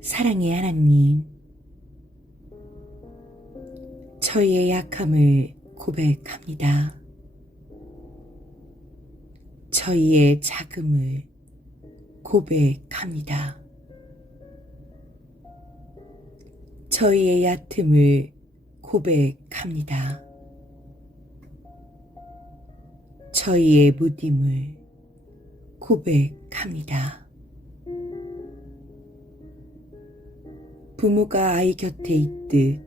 사랑의 하나님, 저희의 약함을 고백합니다. 저희의 자금을 고백합니다. 저희의 얕음을 고백합니다. 저희의 무딤을 고백합니다. 부모가 아이 곁에 있듯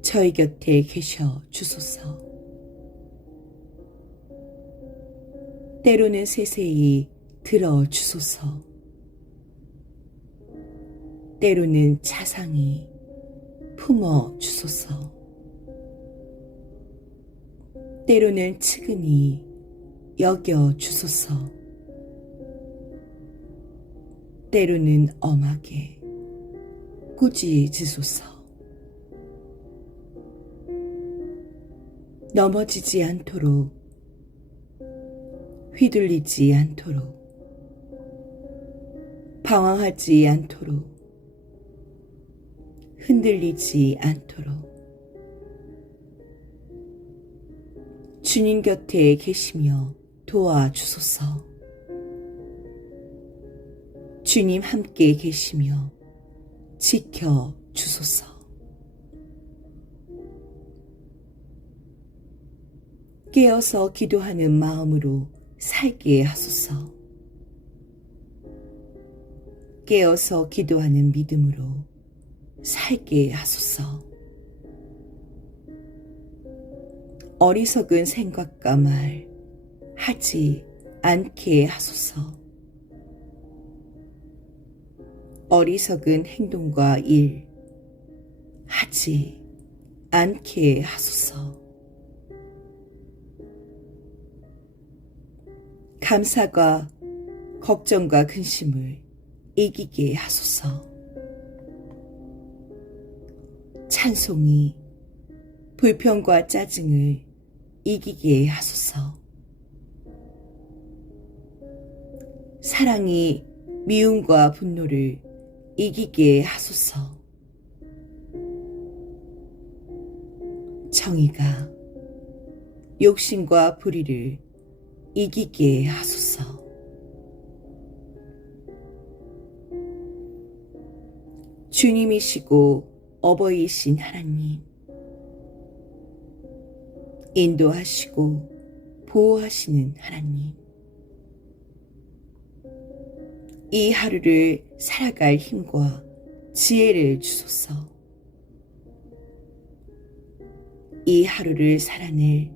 저희 곁에 계셔 주소서. 때로는 세세히 들어 주소서. 때로는 차상히 품어 주소서. 때로는 측은히 여겨 주소서. 때로는 엄하게 꾸짖으소서. 넘어지지 않도록 휘둘리지 않도록 방황하지 않도록 흔들리지 않도록 주님 곁에 계시며 도와주소서. 주님 함께 계시며 지켜 주소서. 깨어서 기도하는 마음으로 살게 하소서. 깨어서 기도하는 믿음으로 살게 하소서. 어리석은 생각과 말 하지 않게 하소서. 어리석은 행동과 일 하지 않게 하소서. 감사가 걱정과 근심을 이기게 하소서. 찬송이 불평과 짜증을 이기게 하소서. 사랑이 미움과 분노를 이기게 하소서. 정의가 욕심과 불의를 이기게 하소서. 주님이시고 어버이신 하나님, 인도하시고 보호하시는 하나님, 이 하루를 살아갈 힘과 지혜를 주소서. 이 하루를 살아낼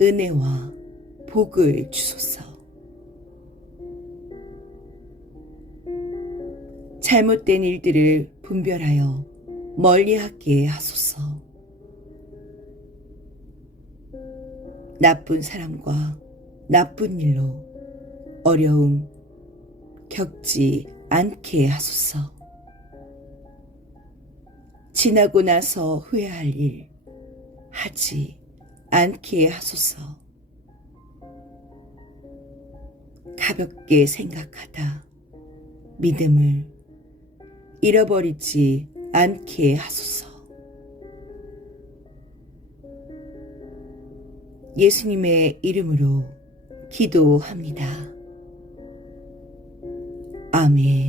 은혜와 복을 주소서. 잘못된 일들을 분별하여 멀리하게 하소서. 나쁜 사람과 나쁜 일로 어려움 겪지 않게 하소서. 지나고 나서 후회할 일 하지 않게 하소서. 가볍게 생각하다 믿음을 잃어버리지 않게 하소서. 예수님의 이름으로 기도합니다. 아멘.